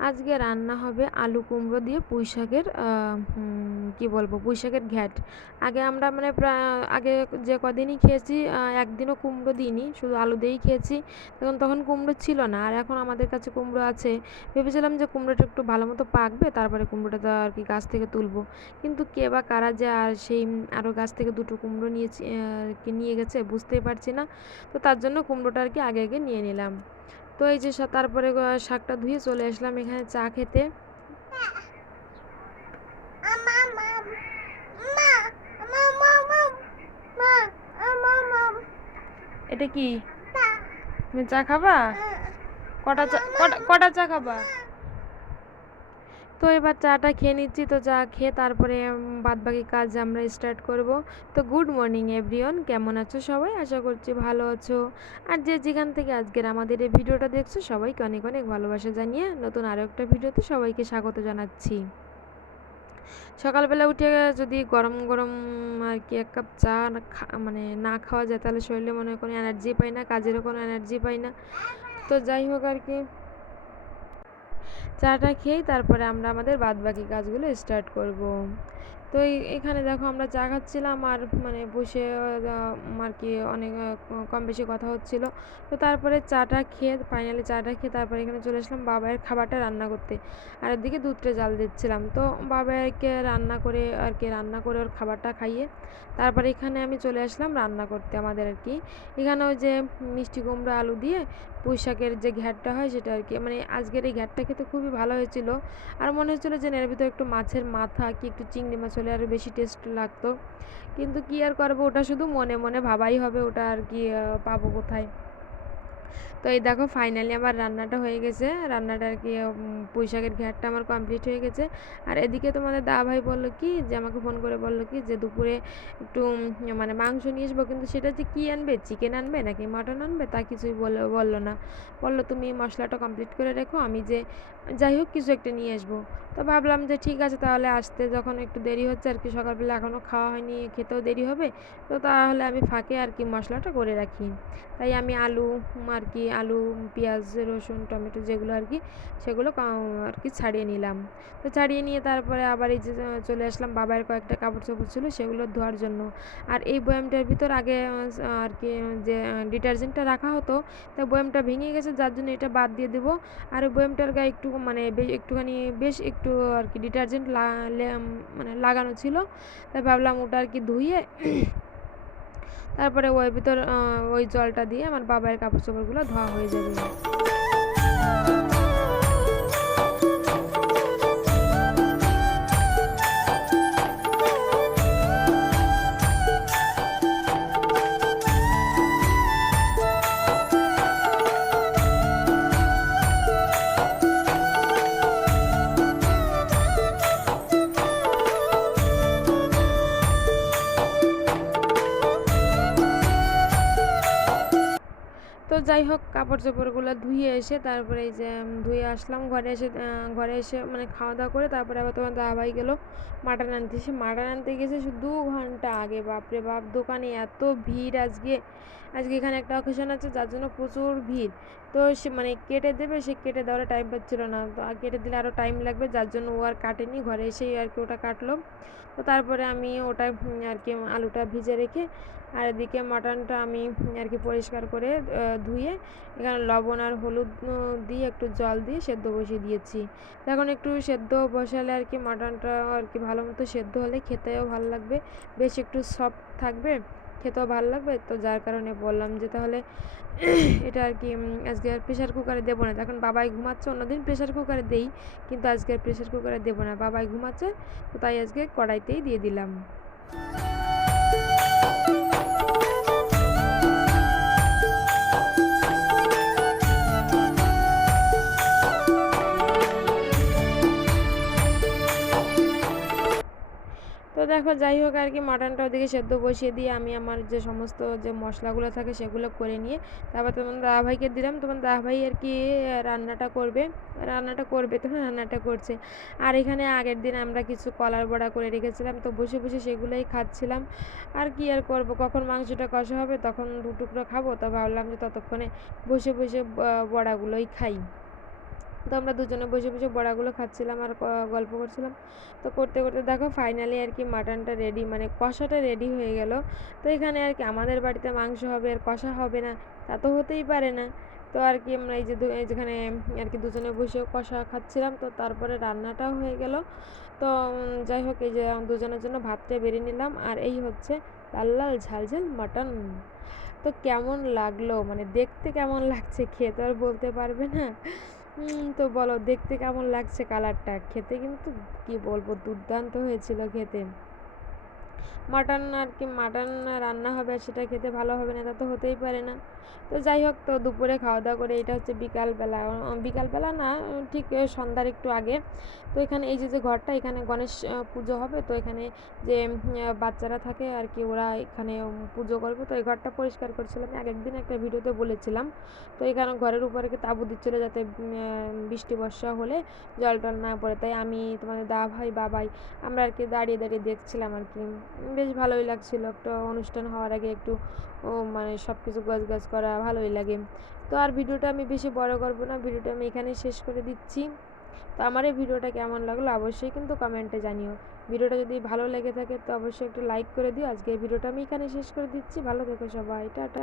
আজকে রান্না হবে আলু কুমড়ো দিয়ে পুঁই শাকের কী বলব পুঁই শাকের ঘ্যাট। আগে আমরা মানে প্রায় আগে যে কদিনই খেয়েছি একদিনও কুমড়ো দিইনি, শুধু আলু দিয়েই খেয়েছি। তখন তখন কুমড়ো ছিল না, আর এখন আমাদের কাছে কুমড়ো আছে। ভেবেছিলাম যে কুমড়োটা একটু ভালো মতো পাকবে, তারপরে কুমড়োটা আর কি গাছ থেকে তুলবো। কিন্তু কে বা কারা যে আর সেই আরও গাছ থেকে দুটো কুমড়ো নিয়েছি নিয়ে গেছে বুঝতেই পারছি না। তো তার জন্য কুমড়োটা আর কি আগে আগে নিয়ে নিলাম। তো এই যে তারপরে শাকটা ধুয়ে চলে আসলাম এখানে চা খেতে। এটা কি? তুমি চা খাবা? কটা চা কটা কটা চা খাবা? তো এবার চাটা খেয়ে নিচ্ছি। তো চা খেয়ে তারপরে বাদ বাকি কাজ আমরা স্টার্ট করব। তো গুড মর্নিং এভরিওয়ান কেমন আছো সবাই? আশা করছি ভালো আছো। আর যে যেখান থেকে আজকের আমাদের এই ভিডিওটা দেখছ, সবাইকে অনেক অনেক ভালোবাসা জানিয়ে নতুন আরও একটা ভিডিওতে সবাইকে স্বাগত জানাচ্ছি। সকালবেলা উঠে যদি গরম গরম, আর কি, এক কাপ চা মানে না খাওয়া যায়, তাহলে শরীরে মনে হয় কোনো এনার্জি পাই না, কাজেরও কোনো এনার্জি পাই না। তো যাই হোক আর কি। চাটা খেয়েই তারপরে আমরা আমাদের বাদবাকি কাজগুলো স্টার্ট করব। তো এখানে দেখো আমরা চা খাচ্ছিলাম আর মানে বসে আর কি অনেক কম বেশি কথা হচ্ছিল। তো তারপরে চাটা খেয়ে ফাইনালি চাটা খেয়ে তারপরে এখানে চলে আসলাম বাবাইয়ের খাবারটা রান্না করতে। আর ওদিকে দুধটা জাল দিচ্ছিলাম। তো বাবাইকে রান্না করে, আর কি রান্না করে ওর খাবারটা খাইয়ে তারপরে এখানে আমি চলে আসলাম রান্না করতে আমাদের আর কি। এখানে ওই যে মিষ্টি কুমড়ো আলু দিয়ে পুঁই শাকের যে ঘ্যাটটা হয় সেটা আর কি। মানে আজকের এই ঘ্যাটটা খেতে খুবই ভালো হয়েছিল। আর মনে হচ্ছিল যে এর ভিতরে একটু মাছের মাথা কি একটু চিংড়ি মাছ হলে আরও বেশি টেস্ট লাগতো। কিন্তু কি আর করব, ওটা শুধু মনে মনে ভাবাই হবে, ওটা আর কি পাবো কোথায়? তো এই দেখো ফাইনালি আমার রান্নাটা হয়ে গেছে। রান্নাটা আর কি পুঁই শাকের ঘ্যাটটা আমার কমপ্লিট হয়ে গেছে। আর এদিকে তোমাদের দা ভাই বলল কি, যে আমাকে ফোন করে বলল কি, যে দুপুরে একটু মানে মাংস নিয়ে আসব, কিন্তু সেটা যে কী আনবে? চিকেন আনবে নাকি মাটন আনবে? তা কিছুই বলল বলল না। বলল, তুমি মশলাটা কমপ্লিট করে রেখো, আমি যে যাই হোক কিছু একটা নিয়ে আসব। তো ভাবলাম যে ঠিক আছে, তাহলে আসতে যখন একটু দেরি হচ্ছে আর কি, সকালবেলা এখনও খাওয়া হয়নি, খেতেও দেরি হবে। তো তাহলে আমি ফাঁকে আর কি মশলাটা করে রাখি। তাই আমি আলু আর কি আলু, পেঁয়াজ, রসুন, টমেটো যেগুলো আর কি সেগুলো আর কি ছাড়িয়ে নিলাম। তো ছাড়িয়ে নিয়ে তারপরে আবার এই যে চলে আসলাম বাবার কয়েকটা কাপড় চোপড় ছিল সেগুলো ধোয়ার জন্য। আর এই বয়ামটার ভিতর আগে আর কি যে, ডিটারজেন্টটা রাখা হতো, তা বয়ামটা ভেঙে গেছে, যার জন্য এটা বাদ দিয়ে দেবো। আর বয়ামটার গায়ে একটু মানে একটুখানি বেশ একটু আর কি ডিটারজেন্ট মানে লাগানো ছিল। তাই ভাবলাম ওটা আর কি ধুয়ে তারপরে ওই ভিতর ওই জলটা দিয়ে আমার বাবার কাপড় চোপড়গুলো ধোয়া হয়ে যাবে। তো যাই হোক কাপড় চোপড়গুলো ধুয়ে এসে তারপরে এই যে ধুয়ে আসলাম। ঘরে এসে ঘরে এসে মানে খাওয়া দাওয়া করে তারপরে আবার তোমার দাদাভাই গেলো মাটন আনতে। সে মাটন আনতে গেছে দু ঘণ্টা আগে। বাপরে বাপ, দোকানে এত ভিড় আজকে। আজকে এখানে একটা অকেশন আছে, যার জন্য প্রচুর ভিড়। তো সে মানে কেটে দেবে, সে কেটে দেওয়ার টাইম পাচ্ছিল না। তো কেটে দিলে আরও টাইম লাগবে, যার জন্য ও আর কাটেনি। ঘরে এসেই আর কি ওটা কাটলো। তো তারপরে আমি ওটা আর কি আলুটা ভিজে রেখে আর এদিকে মাটনটা আমি আর কি পরিষ্কার করে ধুয়ে এখানে লবণ আর হলুদ দিয়ে একটু জল দিয়ে সেদ্ধ বসিয়ে দিয়েছি। এখন একটু সেদ্ধ বসালে আর কি মাটনটা আর কি ভালো মতো সেদ্ধ হলে খেতেও ভালো লাগবে। বেশ একটু সফট থাকবে, খেতেও ভালো লাগবে। তো যার কারণে বললাম যে তাহলে এটা আর কি আজকে আর প্রেশার কুকারে দেবো না। এখন বাবাই ঘুমাচ্ছে, অন্যদিন প্রেশার কুকারে দেই, কিন্তু আজকে আর প্রেশার কুকারে দেবো না। বাবাই ঘুমাচ্ছে, তো তাই আজকে কড়াইতেই দিয়ে দিলাম। দেখো, যাই হোক আর কি মাটনটা ওদিকে সেদ্ধ বসিয়ে দিয়ে আমি আমার যে সমস্ত যে মশলাগুলো থাকে সেগুলো করে নিয়ে তারপর তোমার দাদাভাইকে দিলাম। তোমার দাদাভাই আর কি রান্নাটা করবে। রান্নাটা করবে তখন রান্নাটা করছে। আর এখানে আগের দিন আমরা কিছু কলার বড়া করে রেখেছিলাম, তো বসে বসে সেগুলোই খাচ্ছিলাম। আর কি আর করব? কখন মাংসটা কষা হবে, তখন দু টুকরো খাব, তো ভাবলাম যে ততক্ষণে বসে বসে বড়াগুলোই খাই। তো আমরা দুজনে বসে বসে বড়াগুলো খাচ্ছিলাম আর গল্প করছিলাম। তো করতে করতে দেখো ফাইনালি আর কি মাটনটা রেডি মানে কষাটা রেডি হয়ে গেল। তো এখানে আর কি আমাদের বাড়িতে মাংস হবে আর কষা হবে না, তা তো হতেই পারে না। তো আর কি আমরা এই যে যেখানে আর কি দুজনে বসে কষা খাচ্ছিলাম, তো তারপরে রান্নাটাও হয়ে গেল। তো যাই হোক, এই যে দুজনের জন্য ভাতটা বেরিয়ে নিলাম আর এই হচ্ছে লাল লাল, ঝাল ঝাল মাটন তো কেমন লাগল? মানে দেখতে কেমন লাগছে? খেয়ে তো আর বলতে পারবে না। তো বলো দেখতে কেমন লাগছে কালারটা খেতে কিন্তু কি বলব দুর্দান্ত হয়েছিল খেতে। মাটন আর কি মাটন রান্না হবে সেটা খেতে ভালো হবে না তা তো হতেই পারে না। তো যাই হোক, তো দুপুরে খাওয়া দাওয়া করে এটা হচ্ছে বিকালবেলা। বিকালবেলা না ঠিক সন্ধ্যার একটু আগে। তো এখানে এই যে যে ঘরটা, এখানে গণেশ পুজো হবে। তো এখানে যে বাচ্চারা থাকে আর কি, ওরা এখানে পুজো করবে। তো এই ঘরটা পরিষ্কার করছিলাম। এক একদিন একটা ভিডিওতে বলেছিলাম। তো এখানে ঘরের উপরে কি তাবু দিচ্ছিল যাতে বৃষ্টি, বর্ষা হলে জল টল না পড়ে। তাই আমি তোমাদের দা ভাই বাবাই আমরা আর কি দাঁড়িয়ে দাঁড়িয়ে দেখছিলাম আর কি। বেশ ভালোই লাগছিল। একটা অনুষ্ঠান হওয়ার আগে একটু মানে সব কিছু গাছ করা ভালোই লাগে। তো আর ভিডিওটা আমি বেশি বড় করব না, ভিডিওটা আমি এখানে শেষ করে দিচ্ছি। তো আমার এই ভিডিওটা কেমন লাগল অবশ্যই কিন্তু কমেন্টে জানিও। ভিডিওটা যদি ভালো লেগে থাকে তো অবশ্যই একটু লাইক করে দিও। আজকে এই ভিডিওটা আমি এখানে শেষ করে দিচ্ছি। ভালো থেকো সবাই। টাটা।